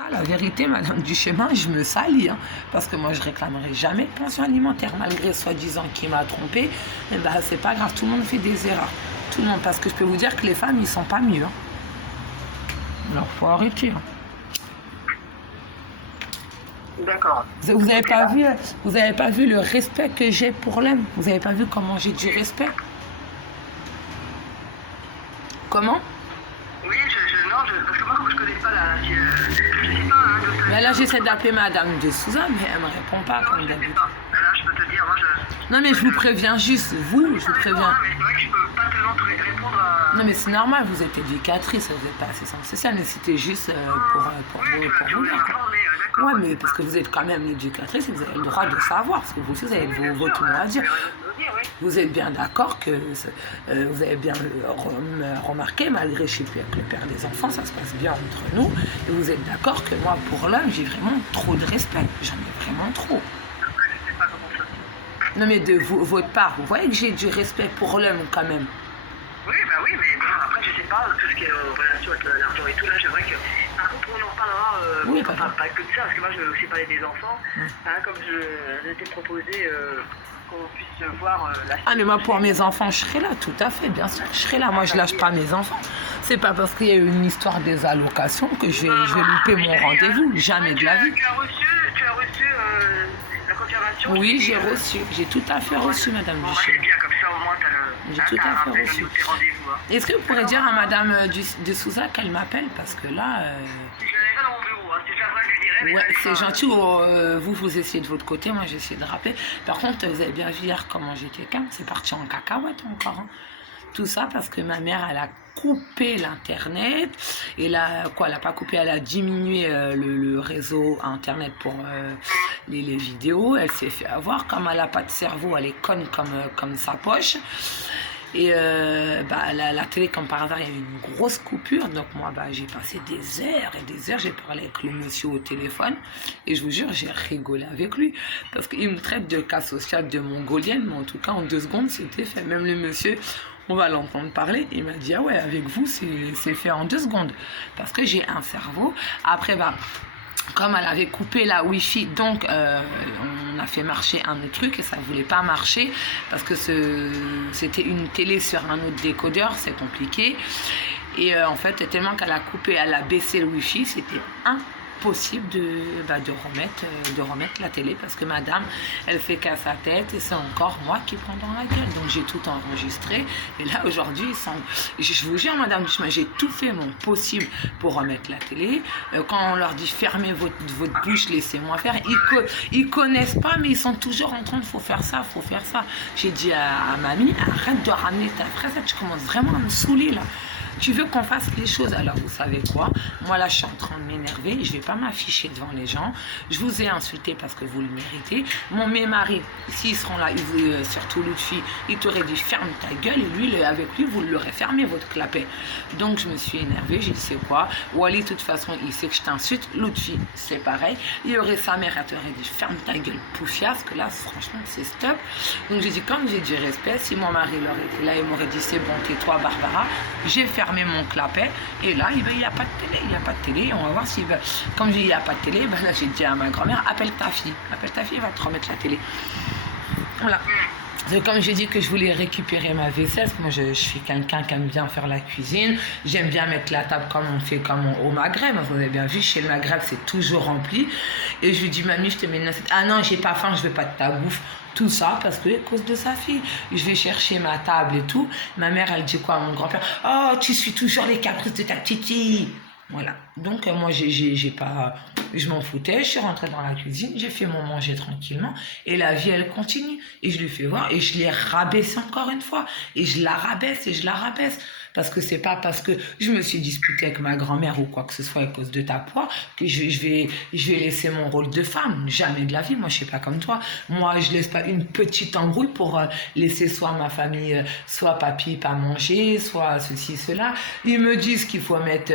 Ça, la vérité, Madame Duchemin, je me salis, hein, parce que moi, je réclamerai jamais de pension alimentaire, malgré soi-disant qu'il m'a trompé. Eh ben, c'est pas grave, tout le monde fait des erreurs. Tout le monde, parce que je peux vous dire que les femmes, ils sont pas mieux. Hein. Alors, faut arrêter. Hein. D'accord. Vous avez pas vu le respect que j'ai pour l'homme. Vous avez pas vu comment j'ai du respect. Comment? Oui, non, parce que moi, comme je connais pas la... Je sais pas, hein, Mais là, j'essaie d'appeler Madame de Souza, mais elle me répond pas comme je sais d'habitude. pas. Là, je peux te dire, moi, je... Non, mais je vous préviens juste, vous, je vous préviens. Mais c'est vrai que je peux pas tellement te répondre à... Non, mais c'est normal, vous êtes éducatrice, vous n'êtes pas assistante sociale, mais c'était juste pour vous dire. Quoi. Ouais, mais parce que vous êtes quand même l'éducatrice et vous avez le droit de savoir, parce que vous aussi, vous avez votre mot à dire. Vous êtes bien d'accord que vous avez bien remarqué, malgré je ne sais plus avec le père des enfants, ça se passe bien entre nous, et vous êtes d'accord que moi, pour l'homme, j'ai vraiment trop de respect. J'en ai vraiment trop. Non, mais de votre part, vous voyez que j'ai du respect pour l'homme quand même. Oui, bah oui, mais bon, après, je sais pas, tout ce qui est en relation avec l'argent et tout, là, j'aimerais que... Par contre, on en parlera, oui, pas que de ça, parce que moi, je vais aussi parler des enfants, hein, comme je t'ai proposé qu'on puisse voir la... Ah, mais moi, pour mes enfants, je serai là, tout à fait, bien sûr, je serai là. Moi, je lâche pas mes enfants. C'est pas parce qu'il y a eu une histoire des allocations que je vais louper mon rendez-vous, jamais de la vie. Tu as reçu la confirmation? Oui, j'ai reçu, j'ai tout à fait reçu, Madame Duchet. C'est bien, comme ça, au moins, t'as le... J'ai tout à fait reçu. Hein. Est-ce que vous pourrez dire à Madame de Souza qu'elle m'appelle? Parce que là... Je l'avais pas dans mon bureau, hein. Si je la vois, je lui dirai. Ouais, c'est gentil. Vous essayez de votre côté, moi j'essaie de rappeler. Par contre, vous avez bien vu hier comment j'étais calme. C'est parti en cacahuète encore. Hein. Tout ça parce que ma mère, elle a coupé l'internet. Et là, quoi, elle n'a pas coupé, elle a diminué le réseau internet pour les vidéos. Elle s'est fait avoir. Comme elle n'a pas de cerveau, elle est conne comme sa poche. Et la télé, comme par hasard, il y avait une grosse coupure. Donc moi, j'ai passé des heures et des heures. J'ai parlé avec le monsieur au téléphone. Et je vous jure, j'ai rigolé avec lui. Parce qu'il me traite de cas social de mongolienne. Mais en tout cas, en 2 secondes, c'était fait. Même le monsieur, on va l'entendre parler. Il m'a dit, ah ouais, avec vous, c'est fait en 2 secondes. Parce que j'ai un cerveau. Après, comme elle avait coupé la Wi-Fi, donc on a fait marcher un autre truc et ça ne voulait pas marcher parce que c'était une télé sur un autre décodeur, c'est compliqué. Et en fait, tellement qu'elle a coupé, elle a baissé le Wi-Fi, c'était impossible de remettre la télé parce que madame, elle fait qu'à sa tête et c'est encore moi qui prends dans la gueule. Donc j'ai tout enregistré et là aujourd'hui, je vous jure madame Duchemin, j'ai tout fait mon possible pour remettre la télé. Quand on leur dit fermez votre bouche, laissez-moi faire, ils connaissent pas mais ils sont toujours en train de faut faire ça. J'ai dit à mamie, arrête de ramener ta fraise, tu commences vraiment à me saouler là. Tu veux qu'on fasse les choses, alors vous savez quoi? Moi là je suis en train de m'énerver, je ne vais pas m'afficher devant les gens. Je vous ai insulté parce que vous le méritez. Mes maris, s'ils seront là, surtout l'autre fille, il t'aurait dit ferme ta gueule et lui, avec lui, vous l'aurez fermé votre clapet. Donc je me suis énervée, j'ai dit c'est quoi? Wally de toute façon il sait que je t'insulte, l'autre fille c'est pareil. Il y aurait sa mère, elle t'aurait dit ferme ta gueule poufia, parce que là franchement c'est stop. Donc j'ai dit comme j'ai du respect, si mon mari l'aurait été là, il m'aurait dit c'est bon tais-toi Barbara, j'ai fermé mon clapet et là il n'y a pas de télé, on va voir s'il veut. Comme j'ai dit il n'y a pas de télé, là j'ai dit à ma grand-mère appelle ta fille, elle va te remettre la télé. Voilà. C'est comme j'ai dit que je voulais récupérer ma vaisselle, parce que moi je suis quelqu'un qui aime bien faire la cuisine, j'aime bien mettre la table comme on fait au Maghreb, vous avez bien vu, chez le Maghreb c'est toujours rempli, et je lui dis mamie je te mets une assiette, ah non j'ai pas faim, je veux pas de ta bouffe, tout ça parce que à cause de sa fille, je vais chercher ma table et tout, ma mère elle dit quoi à mon grand-père, oh tu suis toujours les caprices de ta petite fille. Voilà, donc moi j'ai pas, je m'en foutais, je suis rentrée dans la cuisine, j'ai fait mon manger tranquillement et la vie elle continue et je lui fais voir et je l'ai rabaissé encore une fois et je la rabaisse parce que c'est pas parce que je me suis disputée avec ma grand-mère ou quoi que ce soit à cause de ta poids que je vais laisser mon rôle de femme, jamais de la vie, moi je suis pas comme toi, moi je laisse pas une petite embrouille pour laisser soit ma famille, soit papy pas manger, soit ceci, cela, ils me disent qu'il faut mettre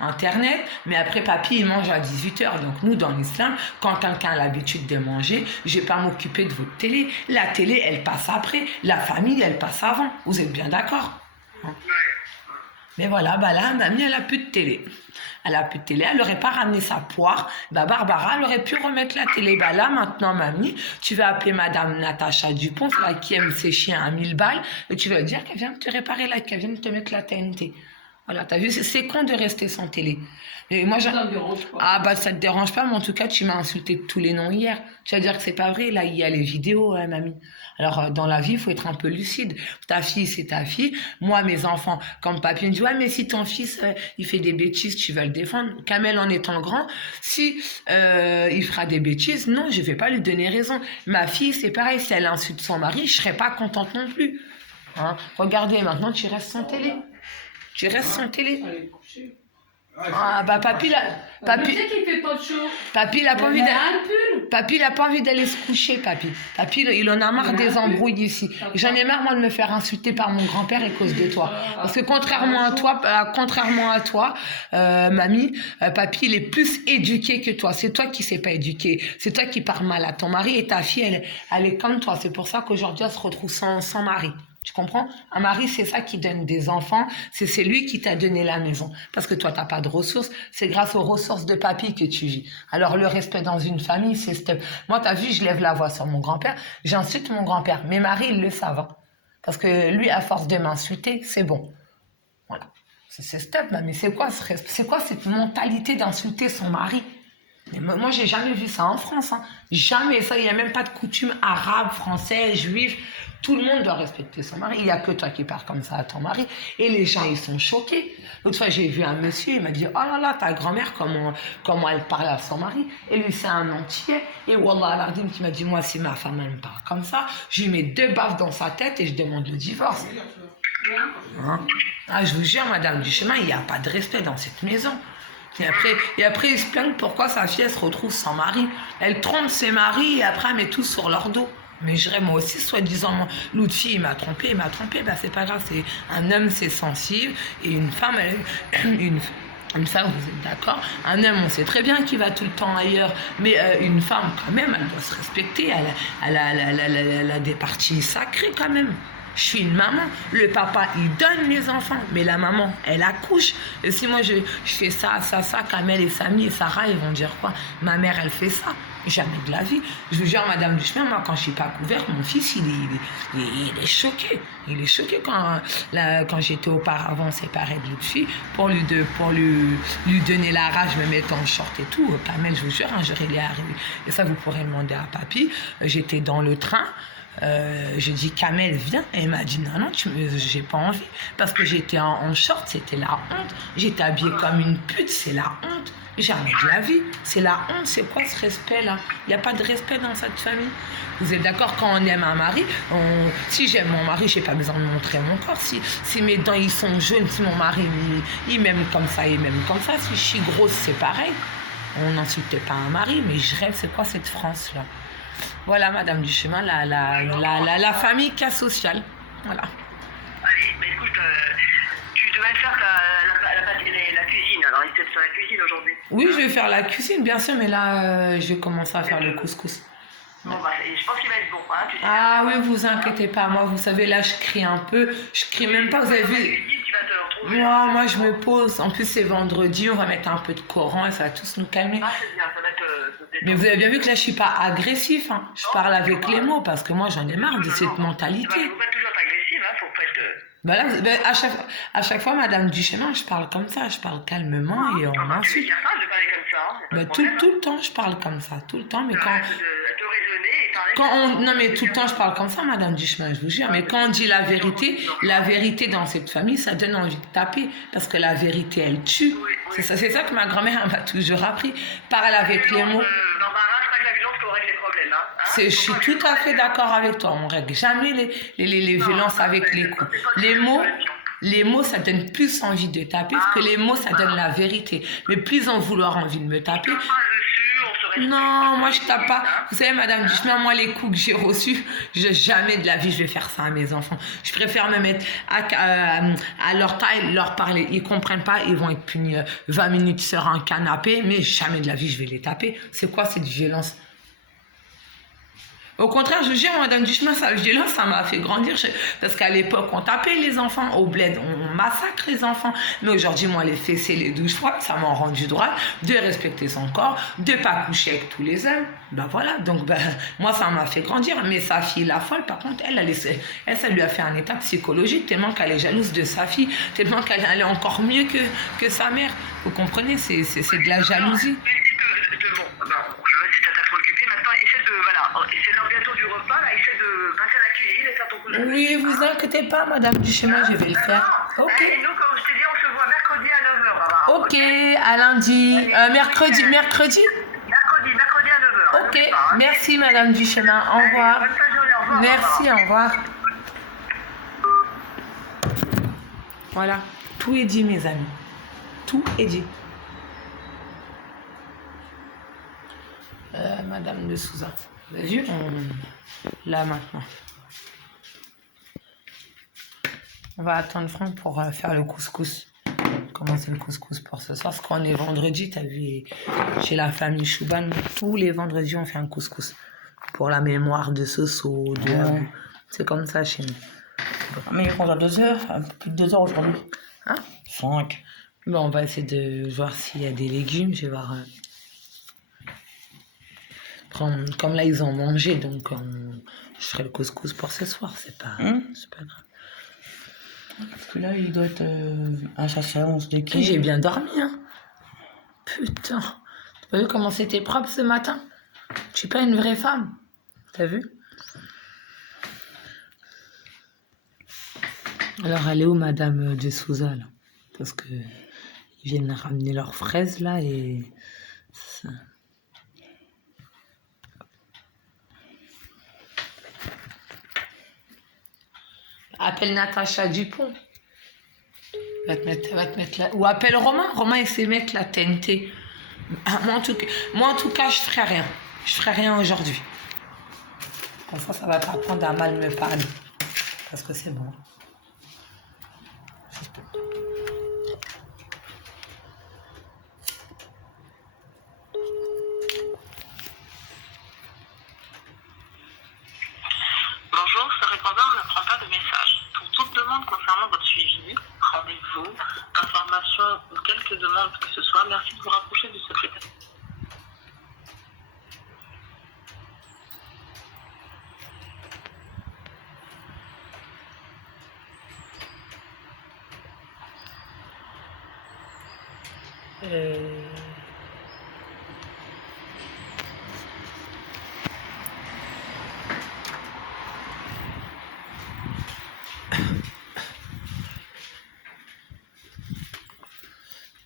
internet, mais après papy il mange à 18h, donc nous dans l'islam, quand quelqu'un a l'habitude de manger, je vais pas m'occuper de votre télé, la télé elle passe après, la famille elle passe avant, vous êtes bien d'accord? Mais voilà, bah là, mamie, elle a plus de télé. Elle a plus de télé, elle n'aurait pas ramené sa poire. Bah Barbara, elle aurait pu remettre la télé. Bah là, maintenant, mamie, tu vas appeler Madame Natacha Dupont, là, qui aime ses chiens à 1000 balles, et tu vas lui dire qu'elle vient de te réparer là, qu'elle vient de te mettre la TNT. Voilà, t'as vu, c'est con de rester sans télé. Et moi, Ça me dérange pas. ah bah ça te dérange pas, mais en tout cas, tu m'as insulté de tous les noms hier. Tu vas dire que c'est pas vrai, là, il y a les vidéos, mamie. Alors, dans la vie, il faut être un peu lucide. Ta fille, c'est ta fille. Moi, mes enfants, comme papy me dit, ouais, mais si ton fils, il fait des bêtises, tu vas le défendre. Kamel, en étant grand, si il fera des bêtises, non, je vais pas lui donner raison. Ma fille, c'est pareil, si elle insulte son mari, je serai pas contente non plus. Hein? Regardez, maintenant, tu restes sans télé. Tu restes sans télé. Allez, coucher. Ah bah papy, Tu sais qu'il fait pas de chaud. papy, il a pas envie Mais d'aller. un pull. Papy, il a pas envie d'aller se coucher, papy. Papy, il en a marre des embrouilles ici. J'en ai marre, moi, de me faire insulter par mon grand-père à cause de toi. Parce que contrairement à toi, mamie, papy, il est plus éduqué que toi. C'est toi qui sais pas éduquer. C'est toi qui parles mal à ton mari et ta fille, elle est comme toi. C'est pour ça qu'aujourd'hui, elle se retrouve sans mari. Tu comprends? Un mari, c'est ça qui donne des enfants. C'est lui qui t'a donné la maison. Parce que toi, t'as pas de ressources. C'est grâce aux ressources de papy que tu vis. Alors, le respect dans une famille, c'est stop. Moi, t'as vu, je lève la voix sur mon grand-père. J'insulte mon grand-père. Mes maris, ils le savent. Hein. Parce que lui, à force de m'insulter, c'est bon. Voilà. C'est stop, mais c'est quoi cette mentalité d'insulter son mari? Mais moi, j'ai jamais vu ça en France. Hein. Jamais ça. Il n'y a même pas de coutume arabe, français, juif. Tout le monde doit respecter son mari. Il n'y a que toi qui parles comme ça à ton mari. Et les gens, ils sont choqués. L'autre fois, j'ai vu un monsieur, il m'a dit, oh là là, ta grand-mère, comment elle parle à son mari. Et lui, c'est un entier. Et Wallah al-Ardim qui m'a dit, moi, si ma femme, elle me parle comme ça, je lui mets 2 baffes dans sa tête et je demande le divorce. Hein? Ah, je vous jure, Madame Duchemin, il n'y a pas de respect dans cette maison. Et après, ils se plaignent pourquoi sa fille elle se retrouve sans mari. Elle trompe ses maris et après, elle met tout sur leur dos. Mais je dirais, moi aussi, soi-disant, l'autre fille, il m'a trompé. Bah, c'est pas grave. Un homme, c'est sensible. Et une femme, une femme, vous êtes d'accord? Un homme, on sait très bien qu'il va tout le temps ailleurs. Mais une femme, quand même, elle doit se respecter. Elle a des parties sacrées, quand même. Je suis une maman. Le papa, il donne les enfants. Mais la maman, elle accouche. Et si moi, je fais ça, Kamel et Samy et Sarah, ils vont dire quoi? Ma mère, elle fait ça. Jamais de la vie. Je vous jure, Madame Duchemin, moi, quand je suis pas couverte, mon fils, il est choqué. Il est choqué quand j'étais auparavant séparée de l'autre fille, pour lui donner la rage, je me mettais en short et tout. Kamel, je vous jure, un jour, il est arrivé. Et ça, vous pourrez demander à papy. J'étais dans le train. J'ai dit, Kamel, viens. Et elle m'a dit, non, j'ai pas envie. Parce que j'étais en short, c'était la honte. J'étais habillée comme une pute, c'est la honte. Jamais de la vie. C'est la honte. C'est quoi ce respect-là? Il n'y a pas de respect dans cette famille. Vous êtes d'accord? Quand on aime un mari, si j'aime mon mari, je n'ai pas besoin de montrer mon corps. Si mes dents ils sont jaunes, si mon mari il m'aime comme ça, il m'aime comme ça. Si je suis grosse, c'est pareil. On n'insulte pas un mari, mais je rêve, c'est quoi cette France-là? Voilà, Madame Duchemin, la famille cas sociale. Voilà. Allez, mais écoute, tu devais faire la cuisine. Alors, il te faire la cuisine aujourd'hui. Oui, je vais faire la cuisine, bien sûr, mais là, je vais commencer à faire le couscous. Bon, bah, je pense qu'il va être bon, hein, tu sais. Ah oui, vous inquiétez pas. Moi, vous savez, là, je crie un peu. Je crie même pas, vous avez vu. Tu vas te retrouver. Moi, je me pose. En plus, c'est vendredi, on va mettre un peu de Coran et ça va tous nous calmer. Ah, c'est bien, ça va te Mais vous avez bien vu que là, je suis pas agressif. Hein. Je parle avec les mots parce que moi, j'en ai marre de cette mentalité. Il ne faut pas toujours être agressif, hein, faut pas être... Bah là, à chaque fois, Madame Duchemin, je parle comme ça. Je parle calmement et on m'insulte. Il n'y a pas de parler comme ça. Hein, Bah, tout le temps, je parle comme ça. Tout le temps, mais quand... De raisonner et parler... Non, mais tout le temps, je parle comme ça, Madame Duchemin, je vous jure. Mais quand on dit la vérité dans cette famille, ça donne envie de taper. Parce que la vérité, elle tue. C'est ça que ma grand-mère m'a toujours appris. Parle avec les mots. L'embarras, c'est pas que la violence qu'on règle les problèmes. Hein. Je suis tout à fait d'accord avec toi. On règle jamais les violences avec les coups. Les mots, ça donne plus envie de taper. Parce que les mots, ça donne la vérité. Mais plus en vouloir envie de me taper... Non, moi je tape pas. Vous savez, Madame Duchemin, moi les coups que j'ai reçus, jamais de la vie je vais faire ça à mes enfants. Je préfère me mettre à leur taille, leur parler. Ils comprennent pas, ils vont être punis 20 minutes sur un canapé, mais jamais de la vie je vais les taper. C'est quoi cette violence? Au contraire, je jure, madame Duchemin, ça m'a fait grandir. Parce qu'à l'époque, on tapait les enfants au bled, on massacre les enfants. Mais aujourd'hui, moi, les fessées, les douches froides, ça m'a rendu droit de respecter son corps, de ne pas coucher avec tous les hommes. Ben voilà, donc moi, ça m'a fait grandir. Mais sa fille, la folle, par contre, elle, ça lui a fait un état psychologique, tellement qu'elle est jalouse de sa fille, tellement qu'elle est encore mieux que sa mère. Vous comprenez, c'est de la jalousie. C'est l'heure bientôt du repas, là, essaie de passer à la cuisine et faire ton coup de Oui, vous inquiétez pas, madame Duchemin, je vais le faire. Ok. Et nous, comme je t'ai dit, on se voit mercredi à 9h. Ok, à lundi. Mercredi. Mercredi à 9h. Ok, merci madame Duchemin, au revoir. Bonne fin de journée, au revoir. Merci, au revoir. Voilà, tout est dit mes amis. Tout est dit. Madame de Souza, vous avez vu, là maintenant. On va attendre Franck pour faire le couscous. Commencer le couscous pour ce soir. Parce qu'on est vendredi, t'as vu, chez la famille Chouban, tous les vendredis on fait un couscous. Pour la mémoire de Soso, de Abou. C'est comme ça chez nous. Mais il prend à 2h, un peu plus de 2h aujourd'hui. Hein? 5. Bon, on va essayer de voir s'il y a des légumes. Je vais voir. Comme là, ils ont mangé, donc je ferai le couscous pour ce soir. C'est pas grave. Parce que là, il doit être à sa séance de Et j'ai bien dormi, hein. Putain. T'as pas vu comment c'était propre ce matin? Je suis pas une vraie femme. T'as vu? Alors, elle est où, madame de Souza, là? Parce que ils viennent ramener leurs fraises, là, et... Ça... Appelle Natacha Dupont. Va te mettre là. Ou appelle Romain. Romain, il sait mettre la TNT. Moi, en tout cas, je ferai rien. Je ferai rien aujourd'hui. Comme ça va pas prendre à mal me parler. Parce que c'est bon. Bonjour, ce répondeur ne prend pas de message. Pour toute demande concernant votre suivi, rendez-vous, information ou quelque demande que ce soit, merci de vous rapprocher du secrétaire.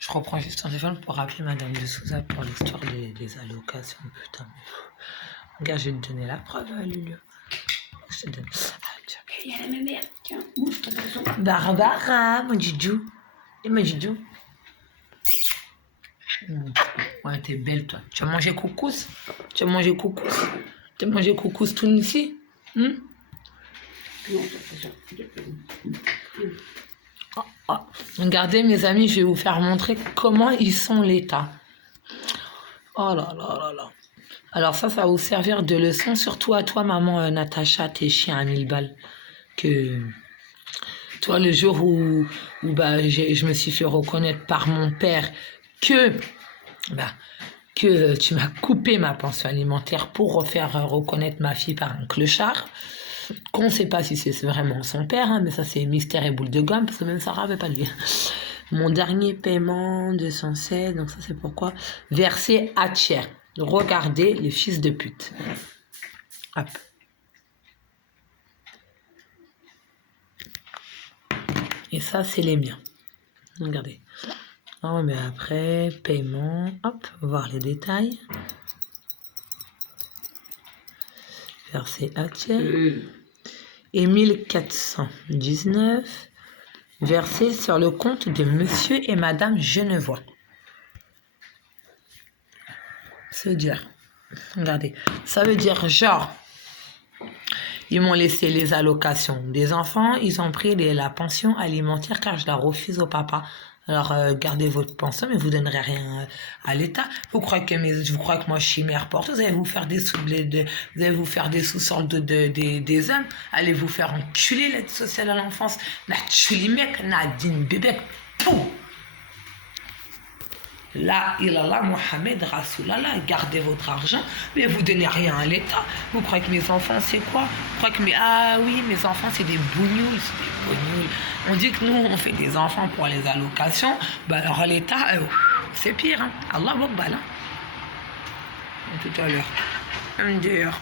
Je reprends juste un téléphone pour rappeler madame de Souza pour l'histoire des allocations. Putain, mais... Regarde, je vais te donner la preuve, Lulu. Je te donne... Il y a la même mère. Tiens, bouge, t'as raison. Barbara, mon djidjou. Et mon djidjou. Ouais, t'es belle, toi. Tu as mangé couscous? Tu as mangé couscous tout ici? Non, t'as raison. Regardez, mes amis, je vais vous faire montrer comment ils sont l'état. Oh là là là là. Alors ça va vous servir de leçon, surtout à toi, maman Natacha, tes chiens à 1000 balles. Que toi, le jour où je me suis fait reconnaître par mon père que tu m'as coupé ma pension alimentaire pour refaire reconnaître ma fille par un clochard, qu'on ne sait pas si c'est vraiment son père, hein, mais ça c'est mystère et boule de gomme, parce que même Sarah ne veut pas le dire. Mon dernier paiement, 216, donc ça c'est pourquoi, versé à tiers. Regardez les fils de pute. Hop. Et ça, c'est les miens. Regardez. Oh, mais après, paiement, hop, voir les détails. Versé à tiers. Et 1419 versé sur le compte de monsieur et madame Genevois. Ça veut dire, regardez, ça veut dire genre, ils m'ont laissé les allocations des enfants, ils ont pris la pension alimentaire car je la refuse au papa. Alors, gardez votre pension, mais vous donnerez rien à l'État. Vous croyez que moi, je suis mère porteuse, vous allez vous faire des sous, vous allez vous faire des sous sur le dos des hommes. Allez vous faire enculer l'aide sociale à l'enfance. Na tchuli mec, na din bébé. Pou! La ilallah Mohamed Rasulallah, gardez votre argent, mais vous donnez rien à l'État. Vous croyez que mes enfants c'est quoi? Vous croyez que mes enfants c'est des bougnoules, c'est des bougnoules. On dit que nous on fait des enfants pour les allocations, bah alors l'État c'est pire, hein. Allah Akbar, hein. Tout à l'heure.